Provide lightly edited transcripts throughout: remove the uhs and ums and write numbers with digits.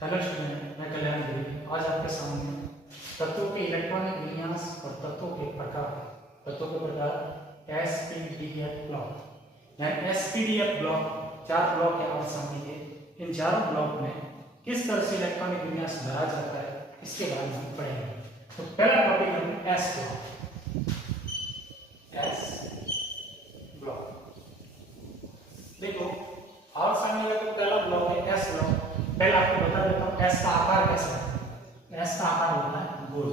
Hello student, मैं कल्याण गिरी आज आपके सामने तत्वों के इलेक्ट्रॉनिक विन्यास और तत्वों के प्रकार एसपीडीएफ ब्लॉक यानी एसपीडीएफ ब्लॉक 4 ब्लॉक है आपके सामने के। इन चारों ब्लॉक में किस तरह से इलेक्ट्रॉनिक विन्यास भरा जाता है इसके बारे में हम पढ़ेंगे। तो पहला टॉपिक है एस ब्लॉक। देखो और सामने का पहला ब्लॉक है एस ब्लॉक। पहले आपको बता देता हूं एस का आकार कैसा है। एस का आकार होता है गोल,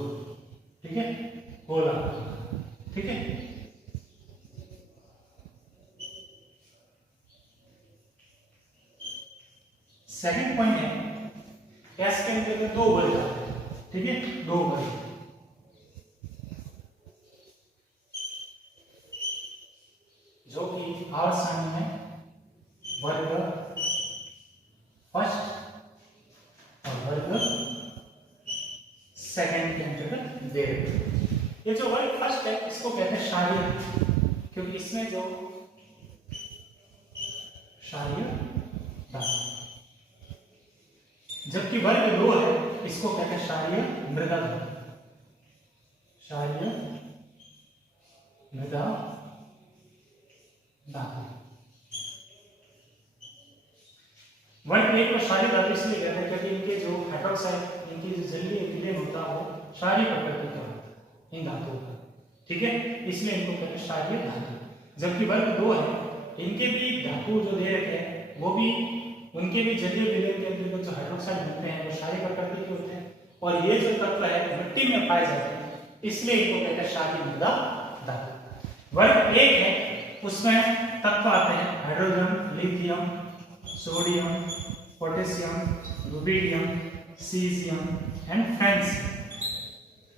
ठीक है, गोल आकार, ठीक है। सेकंड पॉइंट है एस के अंदर दो बल जाते हैं, ठीक है, दो बल, जो कि आवर सामने में वर्ग फर्स्ट और वर्ग सेकंड के अंतर्गत वेव। ये जो वर्ग फर्स्ट है इसको कहते हैं क्षारीय, क्योंकि इसमें जो क्षारीय धातु, जबकि वर्ग दो है इसको कहते हैं क्षारीय मृदा धातु, क्षारीय मृदा धातु। वर्ग एक को क्षारीय धातु इसलिए कहते हैं क्योंकि इनके जो हाइड्रोक्साइड, इनकी जो जलीय विलयन होता है वो क्षारीय प्रकृति का होता है इन धातुओं का, ठीक है, इसलिए इनको कहते हैं क्षारीय धातु। जबकि वर्ग दो है इनके भी धातु जो दे रखे हैं वो भी उनके भी जलीय विलयन के अंतर्गत जो हाइड्रोक्साइड होते हैं वो क्षारीय प्रकृति के होते हैं, और ये जो तत्व है मिट्टी में पाए जाते हैं इसलिए इनको कहते हैं क्षारीय मृदा धातु। वर्ग एक है उसमें तत्व आते हैं hydrogen, lithium, sodium, potassium, rubidium, caesium and francium,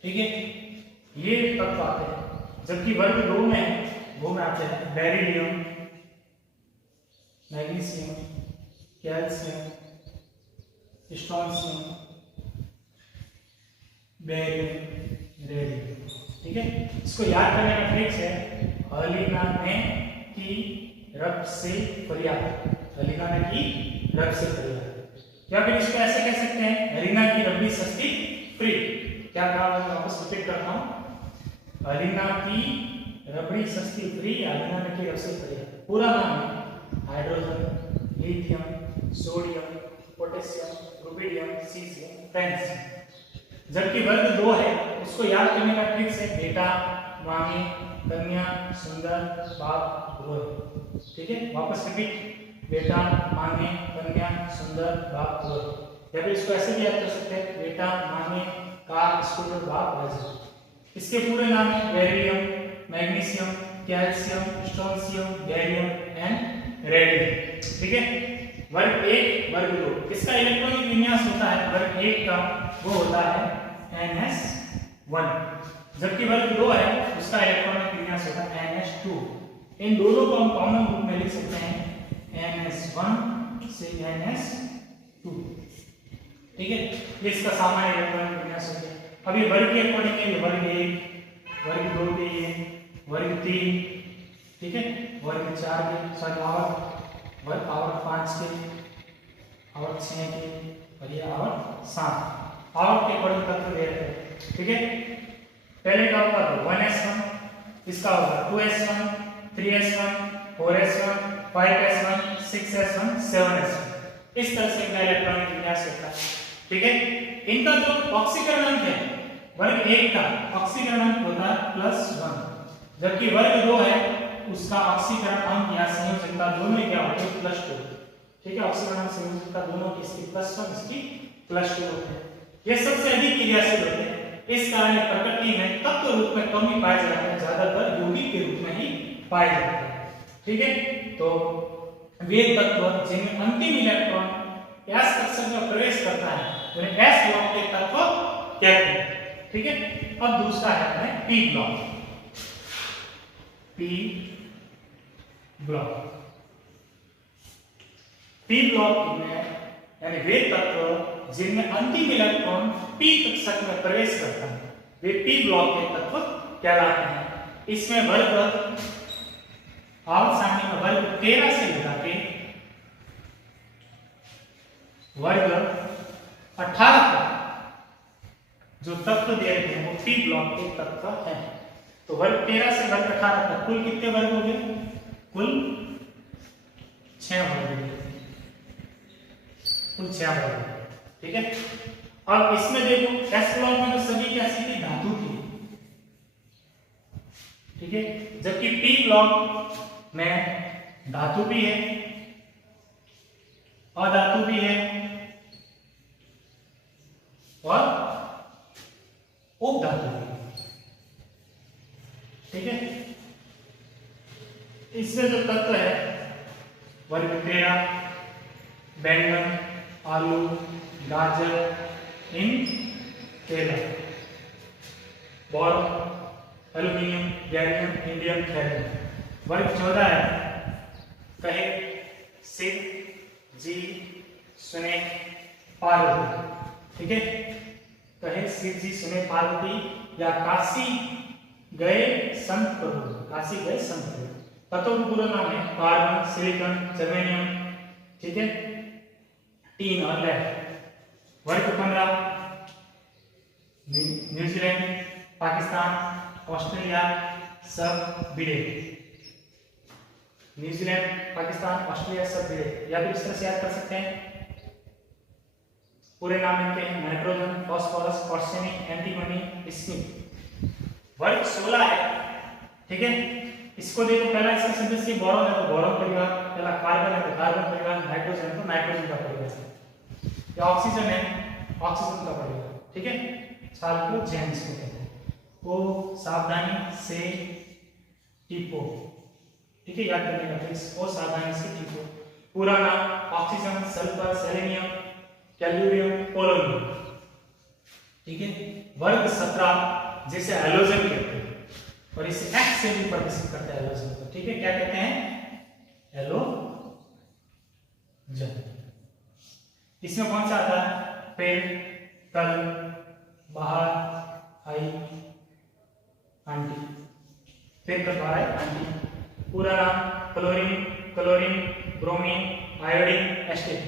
ठीक है, ये तत्व आते हैं। जबकि वर्ग दो में वो में आते हैं beryllium, magnesium, calcium, strontium, barium, radium, ठीक है। इसको याद करने का ट्रिक्स है हलीना ने की रब से फरियाद, हलीना ने की रब से फरियाद, या फिर इसको ऐसे कह सकते हैं हलीना की रबड़ी सस्ती फ्री। क्या कहा, मैं वापस रिपीट करता हूं, हलीना की रबड़ी सस्ती फ्री, हलीना ने की रब से फरियाद। पूरा नाम है hydrogen, lithium, sodium, potassium, rubidium, caesium, francium. जबकि वर्ग दो है उसको याद करने का ट्रिक्स है बेटा, मामी, कन्या, सुंदर, बाप, रोह, ठीक है। वापस रिपीट, बेटा, मामी, कन्या, सुंदर, बाप, रोह। या फिर इसको ऐसे भी याद कर सकते हैं बेटा, मामी, कार, स्कूटर, बाप, राजा। इसके पूरे नाम है beryllium, magnesium, calcium, strontium, barium and radium, ठीक है। वर्ग एक, वर्ग दो, इसका इलेक्ट्रॉनिक विन्यास होता है वर्ग एक का वो होता है NS1, जबकि वर्ग दो है उसका इलेक्ट्रॉनिक विन्यास होता है NS2। इन दोनों को हम कॉमन रूप में लिख सकते हैं NS1 से NS2, ठीक है। ये इसका सामान्य इलेक्ट्रॉनिक विन्यास हो गया। अब ये वर्ग के अकॉर्डिंग है, वर्ग एक, वर्ग दो के ये, वर्ग तीन, ठीक है, वर्ग चार के, सॉरी वर्ग आवर्त 5 के, आवर्त 6 के, और ये आवर्त 7 आवर्त के अकॉर्डिंग तत्व दे रहे हैं, ठीक है। पहले का होगा 1s1, इसका होगा 2s1, 3s1, 4s1, 5s1, 6s1, 7s1। इस तरह से इनका इलेक्ट्रॉनिक विन्यास होता है, ठीक है। इनका जो ऑक्सीकरण अंक है वर्ग एक का ऑक्सीकरण अंक होता है +1, जबकि वर्ग दो है उसका ऑक्सीकरण अंक या संयोजकता दोनों क्या होते हैं +2, ठीक है। ऑक्सीकरण संयोजकता दोनों की इसकी +1 इसकी +2 होते हैं। ये सबसे अधिक क्रियाशील होते हैं, इस कारण प्रकृति में तत्व रूप में कम ही पाए जाते हैं, ज्यादातर यौगिक के रूप में ही पाए जाते हैं, ठीक है। तो वे तत्व जिनमें अंतिम इलेक्ट्रॉन s कक्षक में प्रवेश करता है उन्हें s ब्लॉक के तत्व कहते हैं, ठीक है। अब दूसरा है अपने p ब्लॉक। p ब्लॉक में यानी वे तत्व जिनमें अंतिम इलेक्ट्रॉन p कक्षक में प्रवेश करता है वे p ब्लॉक के तत्व कहलाते हैं। इसमें वर्ग और सामने में वर्ग 13 से मिला के वर्ग 18 जो तत्व दे रहे हैं वो पी ब्लॉक के तत्व हैं। तो वर्ग 13 से वर्ग 18 तक कुल कितने वर्ग हो गए? कुल 6 वर्ग हो गए, कुल 6 वर्ग हो गए। ठीक है, अब इसमें देखो एस ब्लॉक में तो सभी कैसी थी? धातु थी। ठीक है, जबकि पी ब्लॉक में धातु भी है, अधातु भी है और उपधातु भी है। ठीक है, इसमें जो तत्व है वर्ग 13 बैंगन, आलू, गाजर, इन केला, boron, aluminium, gallium, indium, thallium. वर्ग 14 है कहे, सिक, जी, सुने, पार्वती। ठीक है, कहे सिक, जी, सुने, पार्वती या काशी गए संत प्रभु, काशी गए संत प्रभु। तत्वों का पूरा नाम है कार्बन, सिलिकॉन, जर्मेनियम, ठीक है, टीन और लेड। वर्ग 15 न्यूजीलैंड, पाकिस्तान, ऑस्ट्रेलिया, सब बिड़े। न्यूजीलैंड, पाकिस्तान, ऑस्ट्रेलिया, सब बिड़े। या फिर इस तरह से याद कर सकते हैं, पूरे नाम इनके हैं nitrogen, phosphorus, arsenic, antimony, Smith. वर्ग 16 है। ठीक है, इसको देखो, पहला इसका सदस्य बोरॉन है तो बोरॉन परिवार, पहला कार्बन है तो कार्बन परिवार, नाइट्रोजन है तो नाइट्रोजन का परिवार, या ऑक्सीजन है ऑक्सीजन का परिवार। ठीक है, चाल्कोजेंस को कहते हैं। ओ सावधानी से टिपो। ठीक है, याद करने का ट्रिक्स, ओ सावधानी से टिपो। पूरा नाम oxygen, sulphur, selenium, calcium, polonium. ठीक है, वर्ग 17 जिसे हैलोजन कहते हैं और इसे एक्स से भी प्रदर्शित करते हैं हैलोजन को। ठीक है, क्या कहते हैं? हैलोजन। इसमें कौन सा आता है? पेड़, कल, बाहर, आई, आंटी। पेड़ कल, बाहर, आई, आंटी। पूरा नाम chlorine, chlorine, bromine, iodine, estate.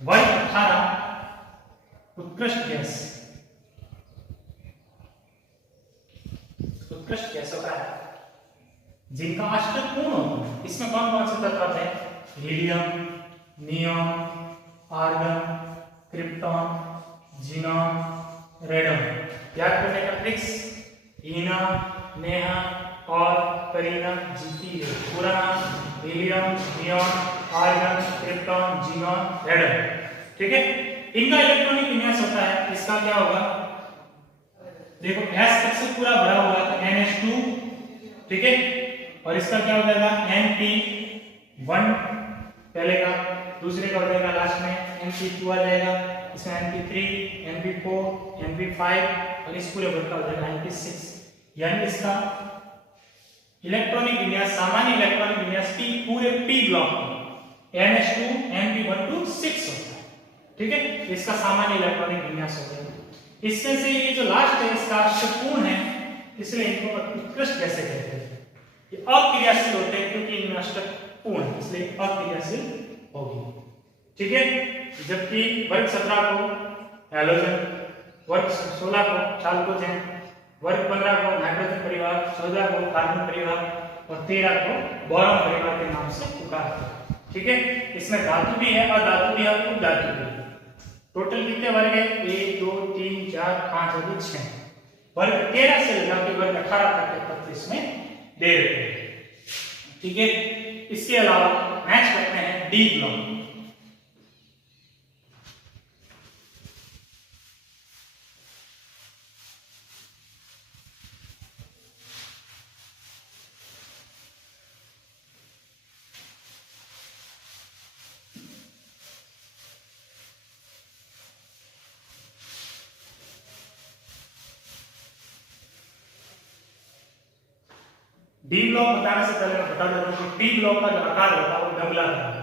वर्ग 18 उत्कृष्ट गैस। उत्कृष्ट गैसों का है जिनका अष्टक पूर्ण होता है। इसमें कौन कौन से तत्व आते हैं? Helium, neon, argon, krypton, xenon, radon. याद करने का ट्रिक्स, हीना, नेहा और करीना जीती है। पूरा नाम helium, neon, argon, krypton, xenon, radon. ठीक है, इनका इलेक्ट्रॉनिक विन्यास होता है, इसका क्या होगा? देखो S तक से पूरा भरा हुआ है तो NH2, ठीक है, और इसका क्या हो जाएगा? NP1 पहले का, दूसरे का हो जाएगा लास्ट में NP2 आ जाएगा, इसमें NP3, NP4, NP5 और इस पूरे वर्ग का हो जाएगा NP6। यानी इसका इलेक्ट्रॉनिक विन्यास, सामान्य इलेक्ट्रॉनिक विन्यास की पूरे P ब्लॉक में NH2 NP1 to 6 होता है। ठीक है, इसका सामान्य इलेक्ट्रॉनिक विन्यास हो गया। इसमें से ये जो लास्ट है इसका अष्टकपूर्ण है, इसलिए इनको उत्कृष्ट कैसे कहते हैं? ये अक्रियाशील होते हैं क्योंकि इनमें अष्टक पूर्ण है, इसलिए अक्रियाशील होगी। ठीक है, जबकि वर्ग 17 को हैलोजन, वर्ग 16 को चाल्कोजेन, वर्ग 15 को नाइट्रोजन परिवार, 14 को कार्बन परिवार और 13 को बोरॉन परिवार के नाम से पुकारते हैं। ठीक है, इसमें धातु भी है, अधातु भी है, उपधातु भी है। टोटल कितने वर्ग है? 1 2 3 4 5 और 6। वर्ग 13 से लेकर के वर्ग 18 तक के तत्व इसमें दे रहे हैं। ठीक है, इसके अलावा मैच करते हैं डी ब्लॉक। डी ब्लॉक बताने से पहले मैं बता देता हूं कि डी ब्लॉक का जो आकार होता है वो डबलाकार है,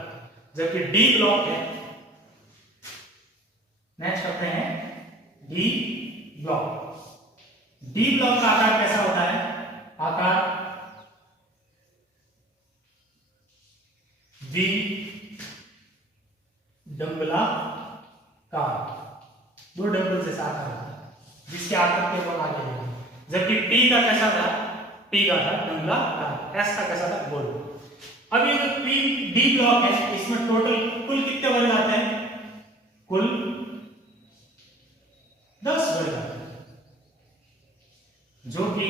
जबकि डी ब्लॉक है, नेक्स्ट करते हैं डी ब्लॉक। डी ब्लॉक का आकार कैसा होता है? आकार वी डबलाकार। डबल जैसा आकार होता है, जिसके आकार के हम आगे लेंगे। जबकि टी का कैसा था, टी का था डंगलाकार, एस का कैसा था गोल। अब ये जो डी ब्लॉक है इसमें टोटल कुल कितने वर्ग आते हैं, कुल 10 वर्ग आते हैं, जो कि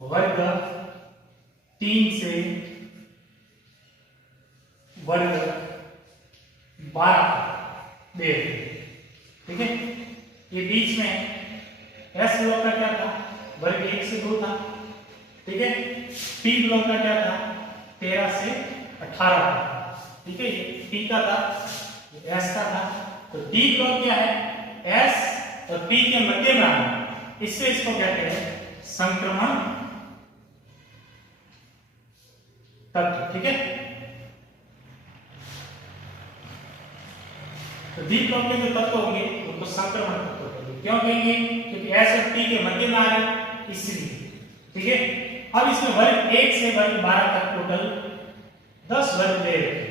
वर्ग 3 से वर्ग 12 दे, ठीक है। ये बीच में एस ब्लॉक का क्या था, वर्ग 1 से 2 था, ठीक है। पी ब्लॉक का क्या था, 13 से 18 था, ठीक है। पी का था, एस का था, तो डी ब्लॉक क्या है, एस और पी के मध्य में आना, इससे इसको कहते हैं संक्रमण तत्व, ठीक है। तो डी ब्लॉक के जो तत्व होंगे उनको संक्रमण तत्व कहेंगे। क्यों कहेंगे, क्योंकि एस और पी के मध्य में आ रहे हैं इसलिए, ठीक है। अब इसमें वर्ग 1 से वर्ग 12 तक टोटल 10 वर्ग दे रहे हैं,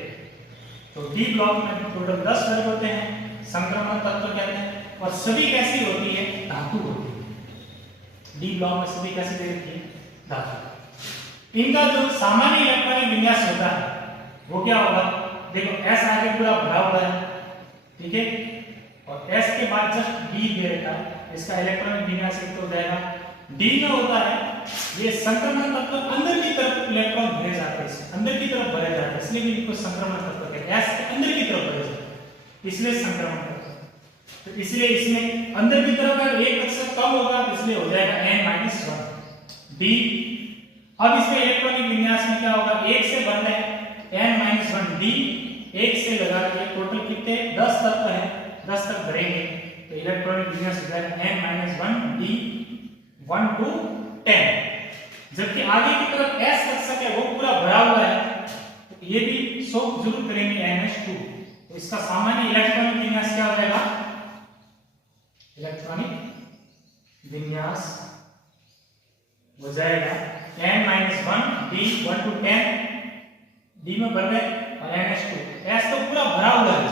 तो डी ब्लॉक में टोटल 10 वर्ग होते हैं, संक्रमण तत्व कहते हैं। और सभी कैसी होती है, धातु होती है। डी ब्लॉक में सभी कैसी दे रखी है, धातु। इनका जो सामान्य इलेक्ट्रॉनिक विन्यास होता है वो क्या होगा, देखो एस आगे पूरा भरा हुआ है, ठीक है, और एस के बाद जस्ट डी दे रखा है, इसका इलेक्ट्रॉनिक विन्यास एक तो हो जाएगा। डी में होता है ये संक्रमण तत्व, अंदर की तरफ इलेक्ट्रॉन भरे जाते हैं, इसमें अंदर की तरफ भरे जाते हैं, इसलिए भी इनको संक्रमण तत्व कहते हैं। एस के अंदर की तरफ भरे जाते हैं इसलिए संक्रमण तत्व। तो इसलिए इसमें अंदर की तरफ अगर एक कक्षा कम होगा इसलिए हो जाएगा n-1 डी। अब इसमें इलेक्ट्रॉनिक विन्यास में क्या होगा, 1 से बढ़ रहे हैं n-1 डी, 1 से लगा के टोटल कितने 10 तत्व हैं, 10 तक भरेंगे तो इलेक्ट्रॉनिक विन्यास हो जाएगा n-1 डी 1 to 10। जबकि आगे की तरफ s कक्षक है वो पूरा भरा हुआ है, तो ये भी शो जरूर करेंगे NH2, तो इसका सामान्य इलेक्ट्रॉनिक विन्यास क्या हो जाएगा, इलेक्ट्रॉनिक विन्यास हो जाएगा n-1 d 1 to 10, d में भर रहे और NH2, s तो पूरा भरा हुआ है,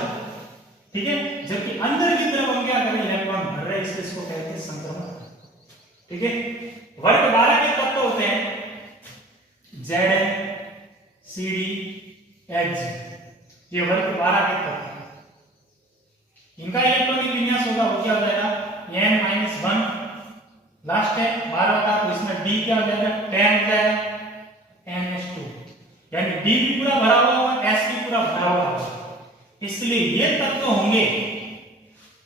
ठीक है। जबकि अंदर की तरफ हम क्या करें, इलेक्ट्रॉन भर रहे हैं, इसलिए इसको कहते हैं संक्रमण, ठीक है। वर्ग 12 के तत्व होते हैं Zn, Cd, Hg, ये वर्ग 12 के तत्व। इनका इलेक्ट्रॉनिक विन्यास होगा वो क्या हो जाएगा, n-1 लास्ट है 12 का, तो इसमें d क्या हो जाएगा 10 हो जाएगा NH2, यानी d भी पूरा भरा हुआ होगा, s भी पूरा भरा हुआ होगा, इसलिए ये तत्व होंगे,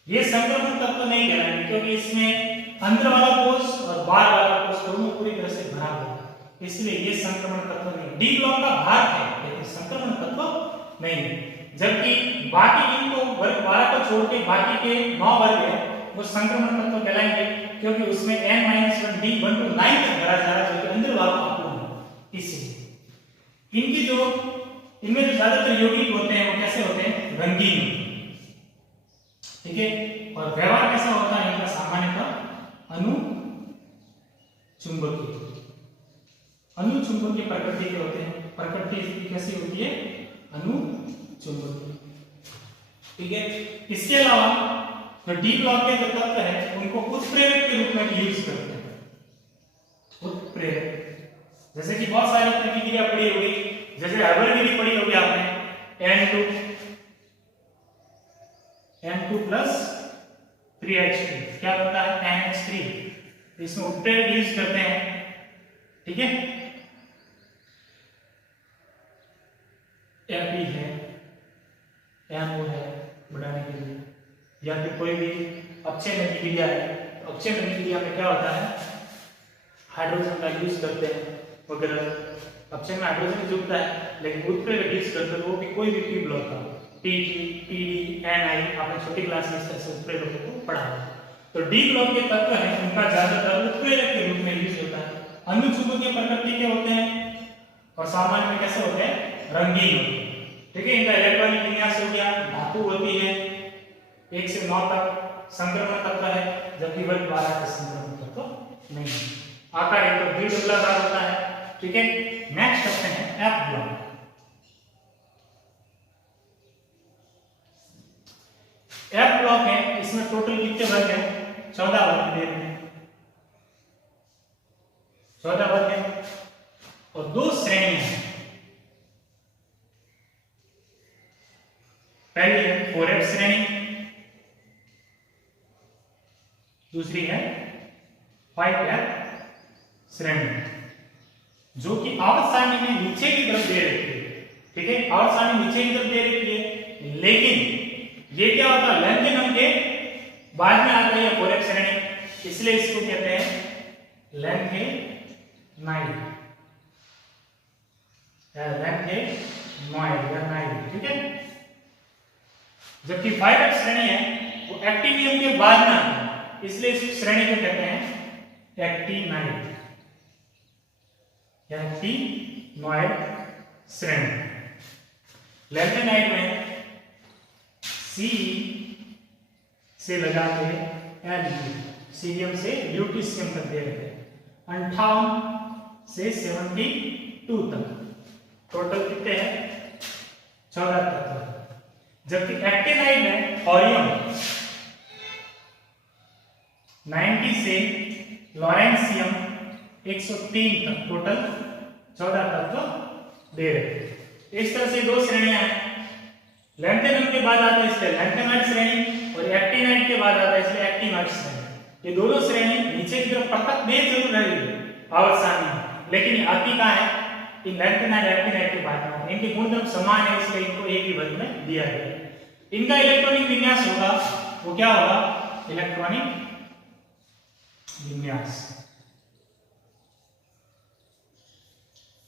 ये संक्रमण तत्व नहीं कहलाएंगे, क्योंकि इसमें अंदर वाला कोष और बाहर वाला कोष दोनों पूरी तरह से भरा हुआ है, इसलिए ये संक्रमण तत्व नहीं। डी ब्लॉक का भाग है लेकिन संक्रमण तत्व नहीं है। जबकि बाकी इनको वर्ग 12 को छोड़ के बाकी के 9 वर्ग है वो संक्रमण तत्व कहलाएंगे, क्योंकि उसमें n-1 d 1 to 9 तक भरा जा रहा है, जो कि अंदर वाला अपूर्ण है। इसलिए इनकी जो इनमें जो ज्यादातर यौगिक होते हैं वो कैसे होते हैं, रंगीन, ठीक है। और व्यवहार कैसा होता है इनका, सामान्यतः अनुचुंबकीय प्रकृति के होते हैं, प्रकृति इसकी कैसी होती है, अनुचुंबकीय, ठीक है। इसके अलावा जो डी ब्लॉक के जो तत्व है उनको उत्प्रेरक के रूप में भी यूज करते हैं, उत्प्रेरक, जैसे कि बहुत सारी प्रतिक्रिया पड़ी होगी, जैसे हर्बल पड़ी होगी आपने N2 plus 3H3 क्या होता है NH3, इसमें उत्प्रेरक यूज करते हैं, ठीक है। Fe है, MO है बढ़ाने के लिए, या फिर कोई भी अपचयन प्रतिक्रिया है, तो अपचयन प्रतिक्रिया में क्या होता है, हाइड्रोजन का यूज करते हैं वगैरह। अपचयन में हाइड्रोजन जुड़ता है, लेकिन उत्प्रेरक यूज करते हैं वो भी कोई भी पी ब्लॉक का, Pg, Pd, Ni, आपने छोटी क्लास में इस तरह से उत्प्रेरकों को पढ़ा है। तो डी ब्लॉक के तत्व हैं उनका ज्यादातर उत्प्रेरक के रूप में यूज होता है। अनुचुंबकीय प्रकृति के होते हैं और सामान्य में कैसे होते हैं, रंगीन होते हैं, ठीक है। इनका इलेक्ट्रॉनिक विन्यास हो गया, धातु होती है, 1 से 9 तक संक्रमण तत्व है, जबकि वर्ग 12 के संक्रमण तत्व नहीं है। आकार एक तो द्विध्रुवाकार होता है, ठीक है। नेक्स्ट करते हैं एफ ब्लॉक। एफ ब्लॉक है, इसमें से टोटल कितने वर्ग है? 14 वर्ग दे रहे हैं, 14 वर्ग है। और दो श्रेणियां हैं, पहली है 4f श्रेणी, दूसरी है 5f श्रेणी, जो कि आवर्त सारणी में नीचे की तरफ दे रखी है। ठीक है, आवर्त सारणी नीचे की तरफ दे रखी है, लेकिन ये क्या होता है, लेंथेनम के बाद में आता है 4f श्रेणी, इसलिए इसको कहते हैं लेंथेनाइड, लेंथेनॉइड, ठीक है। जबकि 5f श्रेणी है वो एक्टिनियम के बाद में आता है, इसलिए इस श्रेणी को कहते हैं एक्टिनाइड, एक्टिनॉइड श्रेणी। लेंथेनाइड में सी से लगा के एल, सीरियम से ल्यूटीशियम तक दे रहे हैं, 58 से 72 तक, टोटल कितने हैं? 14 तत्व। जबकि एक्टिनाइड में थोरियम 90 से लॉरेंसियम 103 तक, टोटल 14 तत्व दे रहे हैं। इस तरह से दो श्रेणियां हैं, लेंथेनम के बाद आता है इसलिए लेंथेनाइड श्रेणी, और एक्टिनाइड के बाद आता है इसलिए एक्टिनॉइड श्रेणी। ये दोनों श्रेणी नीचे की तरफ पटक दे जरूर रही है आवर्त सारणी में, लेकिन आती कहां है? इन लेंथेनाइड एक्टिनाइड के बाद में। इनके गुणधर्म समान है, इसलिए इनको एक ही वर्ग में दिया गया है। इनका इलेक्ट्रॉनिक विन्यास होगा, वो क्या होगा? इलेक्ट्रॉनिक विन्यास।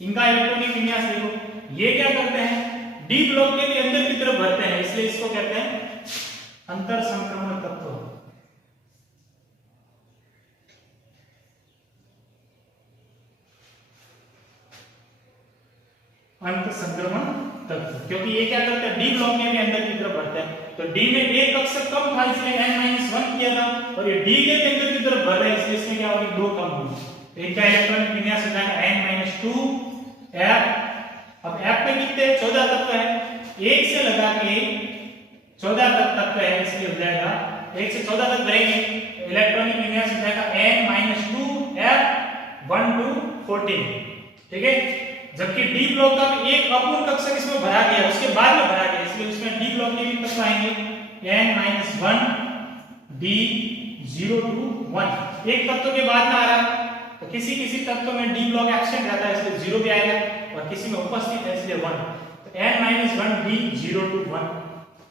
इनका इलेक्ट्रॉनिक विन्यास देखो, ये क्या करते हैं? डी ब्लॉक के भी अंदर की तरफ भरते हैं, इसलिए इसको कहते हैं अंतर संक्रमण तत्व। अंत संक्रमण तत्व, क्योंकि ये क्या करते हैं? डी ब्लॉक में भी अंदर की तरफ बढ़ते हैं, तो डी में एक कक्षक कम था इसलिए n-1 किया था, और ये डी के भी अंदर की तरफ बढ़ रहे हैं इसलिए इसमें क्या होगी? 2 कम होगी। तो इनका इलेक्ट्रॉनिक विन्यास हो जाएगा n-2 f। अब f पे कितने? 14 तत्व है, 1 से लगा के 14 तक तत्व है, इसलिए हो जाएगा 1 से 14 तक भरेंगे, इलेक्ट्रॉनिक विन्यास हो जाएगा n-2 f 1 to 14। ठीक है, जबकि डी ब्लॉक का एक अपूर्ण कक्षक इसमें भरा गया, उसके बाद में भरा गया, इसलिए उसमें डी ब्लॉक के भी तत्व आएंगे n-1 d 0 to 1। एक तत्व के बाद में आ रहा है, तो किसी किसी तत्व में डी ब्लॉक एब्सेंट रहता है इसलिए 0 भी आएगा, और किसी में उपस्थित है इसलिए 1। तो n-1 d 0 to 1,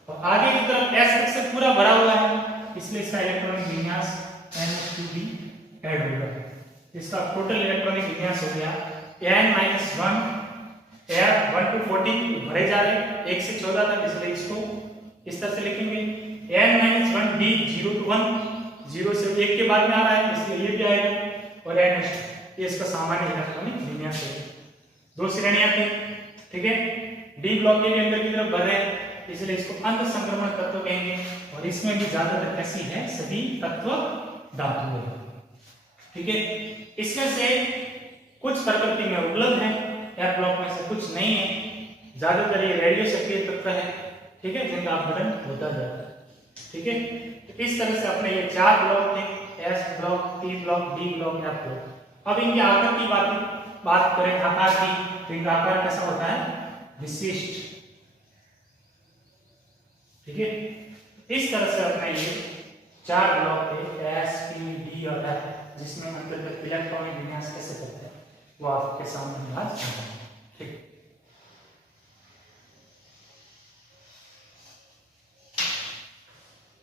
और आगे की तरफ s कक्षक पूरा भरा हुआ है, इसलिए इसका इलेक्ट्रॉनिक विन्यास n-2d ऐड होगा। इसका टोटल इलेक्ट्रॉनिक विन्यास हो गया n-1 f 1 to 14 भरे जा रहे हैं 1 से 14 तक, इसलिए इसको इस तरह से लिखेंगे n-1 d 0 to 1, 0 से 1 के बाद में आ रहा है इसलिए ये भी आएगा, और n ये इसका सामान्य इलेक्ट्रॉनिक विन्यास है। दो श्रेणियां थी, ठीक है, डी ब्लॉक के भी अंदर की तरफ भर रहे हैं इसलिए इसको अंत संक्रमण तत्व कहेंगे, और इसमें भी ज्यादातर ऐसी है सभी तत्व धातु है। ठीक है, इसमें से कुछ प्रकृति में उपलब्ध है एफ ब्लॉक में से, कुछ नहीं है, ज्यादातर ये रेडियो सक्रिय तत्व है, ठीक है, जिनका अपघटन होता जाता है। ठीक है, तो इस तरह से अपने ये 4 ब्लॉक थे, S block, T block, D block, F block. अब इनके आकार की बात करें, आकार की, तो इनका आकार कैसा होता है? विशिष्ट। ठीक है, इस तरह से अपने ये 4 ब्लॉक थे, एस, टी, डी और एफ, जिसमें अंतर्गत इलेक्ट्रॉनिक विन्यास कैसे करते हैं वो आपके सामने आज